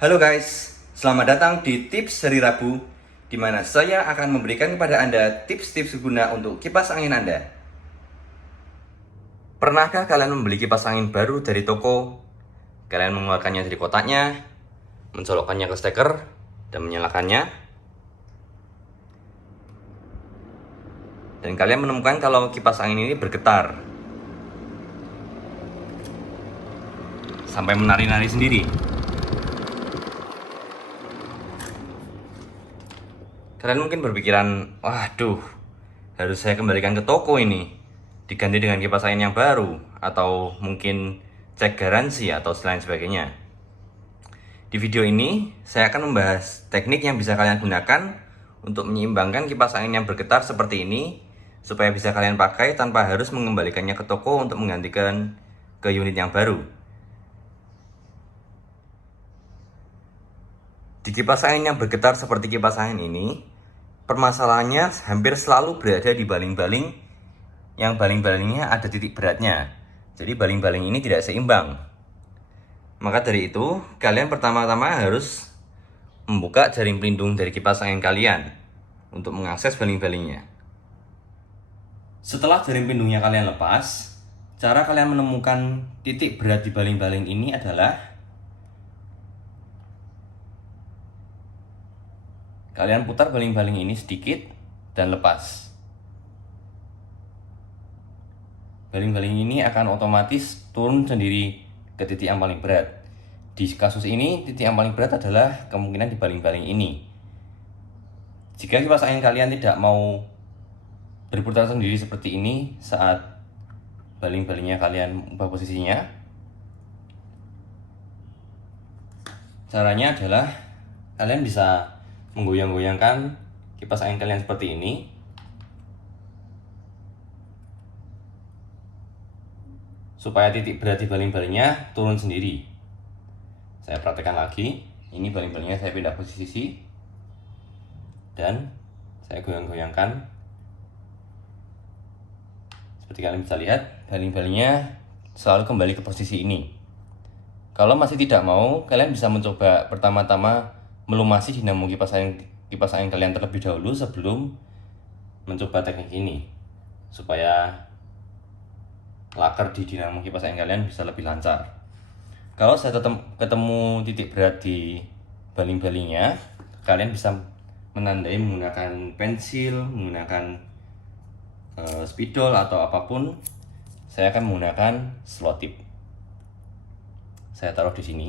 Halo guys, selamat datang di Tips Hari Rabu, di mana saya akan memberikan kepada Anda tips-tips guna untuk kipas angin Anda. Pernahkah kalian membeli kipas angin baru dari toko? Kalian mengeluarkannya dari kotaknya, mencolokkannya ke steker, dan menyalakannya. Dan kalian menemukan kalau kipas angin ini bergetar, sampai menari-nari sendiri. Kalian mungkin berpikiran, waduh, harus saya kembalikan ke toko ini, diganti dengan kipas angin yang baru, atau mungkin cek garansi atau lain sebagainya. Di video ini, saya akan membahas teknik yang bisa kalian gunakan untuk menyeimbangkan kipas angin yang bergetar seperti ini, supaya bisa kalian pakai tanpa harus mengembalikannya ke toko untuk menggantikan ke unit yang baru. Di kipas angin yang bergetar seperti kipas angin ini, permasalahannya hampir selalu berada di baling-baling yang baling-balingnya ada titik beratnya. Jadi baling-baling ini tidak seimbang. Maka dari itu, kalian pertama-tama harus membuka jaring pelindung dari kipas angin kalian untuk mengakses baling-balingnya. Setelah jaring pelindungnya kalian lepas, cara kalian menemukan titik berat di baling-baling ini adalah kalian putar baling-baling ini sedikit dan lepas. Baling-baling ini akan otomatis turun sendiri ke titik yang paling berat. Di kasus ini, titik yang paling berat adalah kemungkinan di baling-baling ini. Jika kipas angin kalian tidak mau berputar sendiri seperti ini saat baling-balingnya kalian ubah posisinya, caranya adalah kalian bisa menggoyang-goyangkan kipas angin kalian seperti ini supaya titik berat di baling-balingnya turun sendiri. Saya praktekkan lagi. Ini baling-balingnya saya pindah posisi dan saya goyang-goyangkan. Seperti kalian bisa lihat, baling-balingnya selalu kembali ke posisi ini. Kalau masih tidak mau, kalian bisa mencoba pertama-tama melumasi dinamo kipas angin kalian terlebih dahulu sebelum mencoba teknik ini, supaya laker di dinamo kipas angin kalian bisa lebih lancar. Kalau saya ketemu titik berat di baling-balingnya, kalian bisa menandai menggunakan pensil, menggunakan spidol atau apapun. Saya akan menggunakan slot tip. Saya taruh di sini.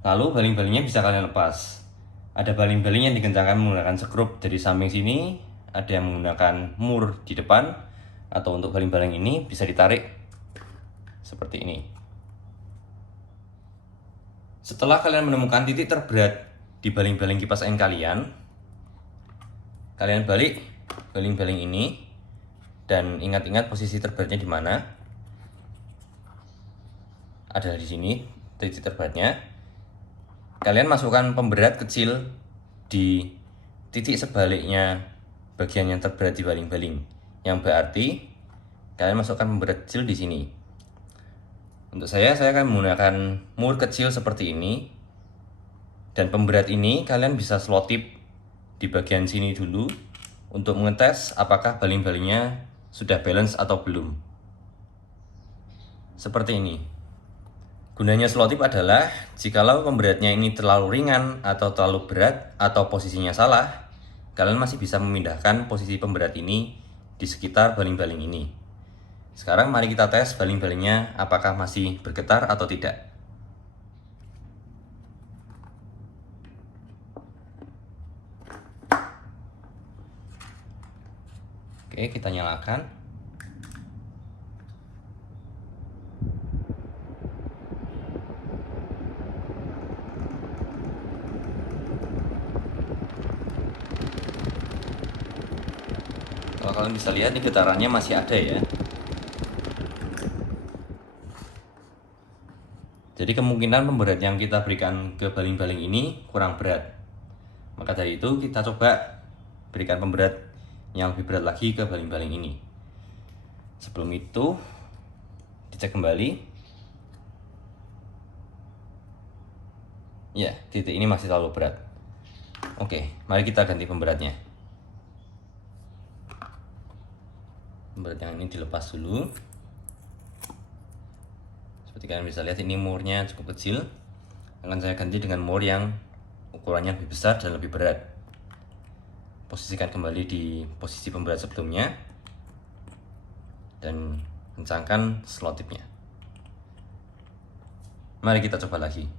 Lalu baling-balingnya bisa kalian lepas. Ada baling-baling yang dikencangkan menggunakan skrup dari samping sini, ada yang menggunakan mur di depan, atau untuk baling-baling ini bisa ditarik seperti ini. Setelah kalian menemukan titik terberat di baling-baling kipas angin kalian balik baling-baling ini dan ingat-ingat posisi terberatnya di mana. Ada di sini titik terberatnya. Kalian masukkan pemberat kecil di titik sebaliknya bagian yang terberat di baling-baling, yang berarti kalian masukkan pemberat kecil di sini. Untuk saya akan menggunakan mur kecil seperti ini, dan pemberat ini kalian bisa slot tip di bagian sini dulu untuk mengetes apakah baling-balingnya sudah balance atau belum. Seperti ini. Gunanya slot tip adalah jikalau pemberatnya ini terlalu ringan atau terlalu berat atau posisinya salah, kalian masih bisa memindahkan posisi pemberat ini di sekitar baling-baling ini. Sekarang mari kita tes baling-balingnya apakah masih bergetar atau tidak. Oke, kita nyalakan. Kalau kalian bisa lihat, ini getarannya masih ada ya. Jadi kemungkinan pemberat yang kita berikan ke baling-baling ini kurang berat. Maka dari itu kita coba berikan pemberat yang lebih berat lagi ke baling-baling ini. Sebelum itu, dicek kembali. Ya, titik ini masih terlalu berat. Oke, mari kita ganti pemberatnya. Pemberat yang ini dilepas dulu. Seperti kalian bisa lihat, ini murnya cukup kecil. Akan saya ganti dengan mur yang ukurannya lebih besar dan lebih berat. Posisikan kembali di posisi pemberat sebelumnya dan kencangkan slot tipnya. Mari kita coba lagi.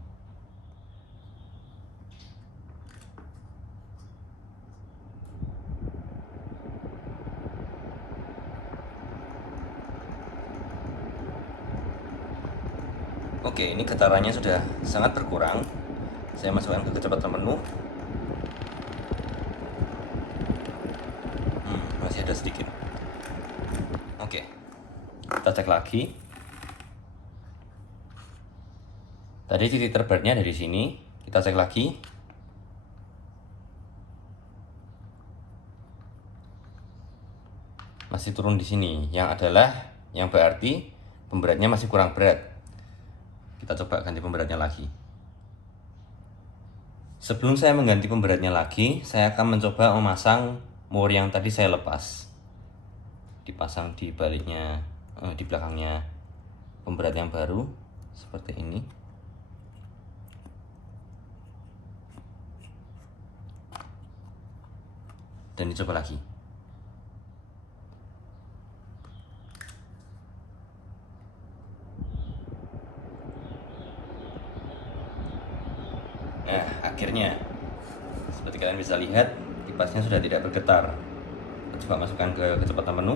Oke, ini getarannya sudah sangat berkurang. Saya masukkan ke kecepatan penuh. Masih ada sedikit. Oke, kita cek lagi. Tadi titik terberatnya dari sini. Kita cek lagi. Masih turun di sini, yang berarti pemberatnya masih kurang berat. Kita coba ganti pemberatnya lagi. Sebelum saya mengganti pemberatnya lagi, saya akan mencoba memasang mur yang tadi saya lepas. Dipasang di baliknya, di belakangnya pemberat yang baru, seperti ini. Dan dicoba lagi. Nah, akhirnya seperti kalian bisa lihat, kipasnya sudah tidak bergetar. Kita coba masukkan ke kecepatan penuh.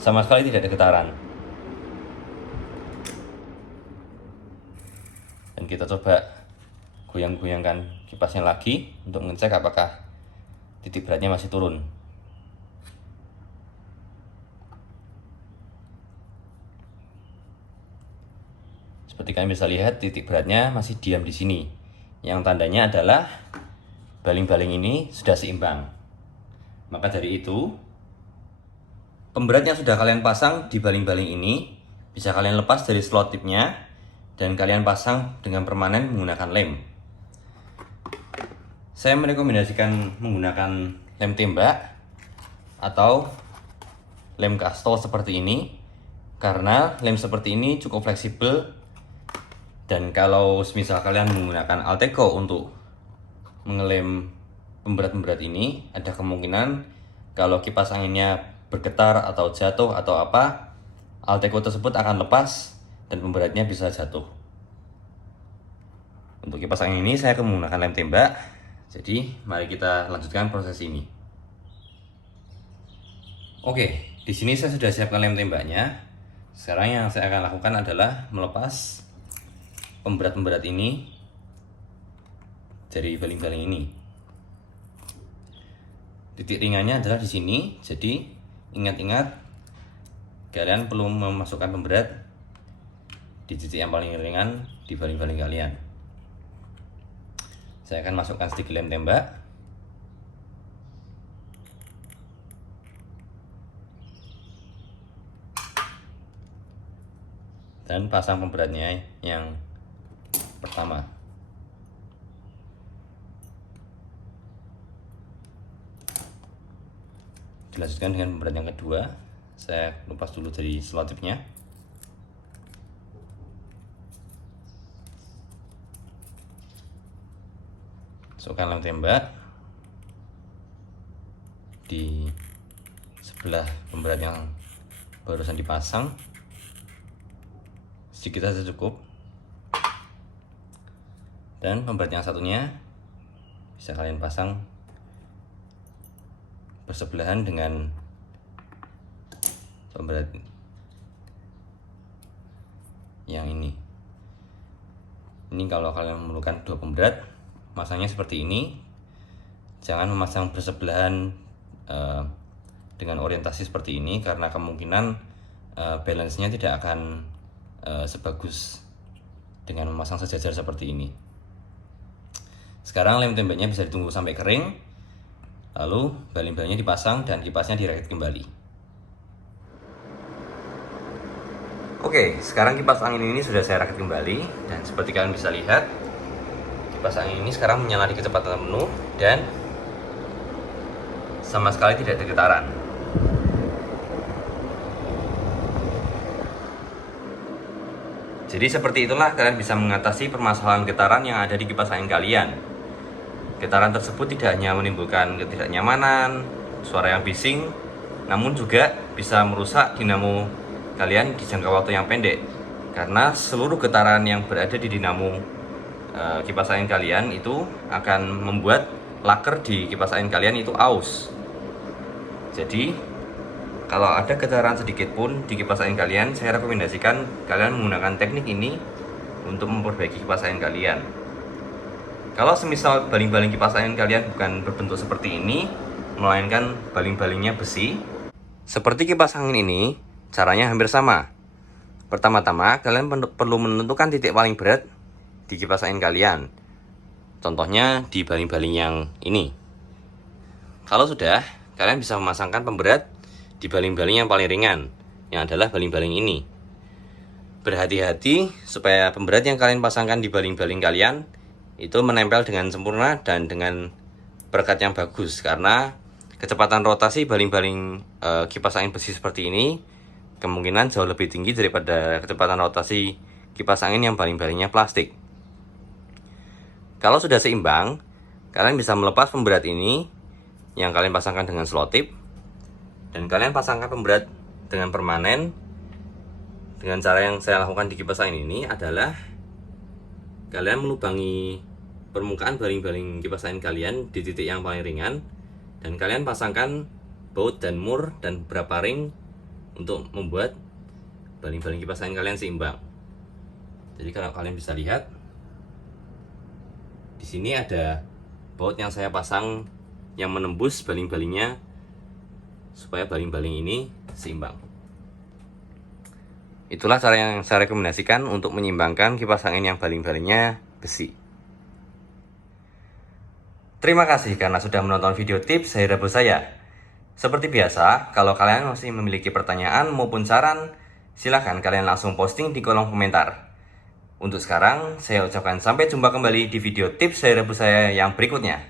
Sama sekali tidak ada getaran. Dan kita coba goyang-goyangkan kipasnya lagi untuk mengecek apakah titik beratnya masih turun. Seperti kalian bisa lihat, titik beratnya masih diam di sini. Yang tandanya adalah baling-baling ini sudah seimbang. Maka dari itu, pemberat yang sudah kalian pasang di baling-baling ini bisa kalian lepas dari slot tipnya dan kalian pasang dengan permanen menggunakan lem. Saya merekomendasikan menggunakan lem tembak atau lem kastol seperti ini, karena lem seperti ini cukup fleksibel. Dan kalau misal kalian menggunakan Alteco untuk mengelem pemberat-pemberat ini, ada kemungkinan kalau kipas anginnya bergetar atau jatuh atau apa, Alteco tersebut akan lepas dan pemberatnya bisa jatuh. Untuk kipas angin ini saya akan menggunakan lem tembak. Jadi mari kita lanjutkan proses ini. Oke, di sini saya sudah siapkan lem tembaknya. Sekarang yang saya akan lakukan adalah melepas pemberat-pemberat ini dari baling-baling ini. Titik ringannya adalah di sini, jadi ingat-ingat kalian perlu memasukkan pemberat di titik yang paling ringan di baling-baling kalian. Saya akan masukkan sedikit lem tembak. Dan pasang pemberatnya yang pertama. Dilanjutkan dengan pemberat yang kedua. Saya lepas dulu dari slot tipnya. Masukkan lem tembak di sebelah pemberat yang barusan dipasang. Sedikit saja cukup. Dan pemberat yang satunya bisa kalian pasang bersebelahan dengan pemberat yang ini. Ini kalau kalian memerlukan dua pemberat, masangnya seperti ini. Jangan memasang bersebelahan dengan orientasi seperti ini, karena kemungkinan balance-nya tidak akan sebagus dengan memasang sejajar seperti ini. Sekarang lem tembaknya bisa ditunggu sampai kering, lalu baling-balingnya dipasang dan kipasnya dirakit kembali. Oke, sekarang kipas angin ini sudah saya rakit kembali, dan seperti kalian bisa lihat, kipas angin ini sekarang menyala di kecepatan penuh dan sama sekali tidak ada getaran. Jadi seperti itulah kalian bisa mengatasi permasalahan getaran yang ada di kipas angin kalian. Getaran tersebut tidak hanya menimbulkan ketidaknyamanan, suara yang bising, namun juga bisa merusak dinamo kalian di jangka waktu yang pendek, karena seluruh getaran yang berada di dinamo kipas angin kalian itu akan membuat laker di kipas angin kalian itu aus. Jadi kalau ada getaran sedikit pun di kipas angin kalian, saya rekomendasikan kalian menggunakan teknik ini untuk memperbaiki kipas angin kalian. Kalau semisal baling-baling kipas angin kalian bukan berbentuk seperti ini, melainkan baling-balingnya besi, seperti kipas angin ini, caranya hampir sama. Pertama-tama, kalian perlu menentukan titik paling berat di kipas angin kalian. Contohnya di baling-baling yang ini. Kalau sudah, kalian bisa memasangkan pemberat di baling-baling yang paling ringan, yang adalah baling-baling ini. Berhati-hati supaya pemberat yang kalian pasangkan di baling-baling kalian itu menempel dengan sempurna dan dengan perekat yang bagus, karena kecepatan rotasi baling-baling kipas angin besi seperti ini kemungkinan jauh lebih tinggi daripada kecepatan rotasi kipas angin yang baling-balingnya plastik. Kalau sudah seimbang, kalian bisa melepas pemberat ini yang kalian pasangkan dengan selotip, dan kalian pasangkan pemberat dengan permanen. Dengan cara yang saya lakukan di kipas angin ini adalah kalian melubangi permukaan baling-baling kipas angin kalian di titik yang paling ringan, dan kalian pasangkan baut dan mur dan beberapa ring untuk membuat baling-baling kipas angin kalian seimbang. Jadi kalau kalian bisa lihat, di sini ada baut yang saya pasang yang menembus baling-balingnya supaya baling-baling ini seimbang. Itulah cara yang saya rekomendasikan untuk menyeimbangkan kipas angin yang baling-balingnya besi. Terima kasih karena sudah menonton video tips dari dapur saya. Seperti biasa, kalau kalian masih memiliki pertanyaan maupun saran, silahkan kalian langsung posting di kolom komentar. Untuk sekarang, saya ucapkan sampai jumpa kembali di video tips dari dapur saya yang berikutnya.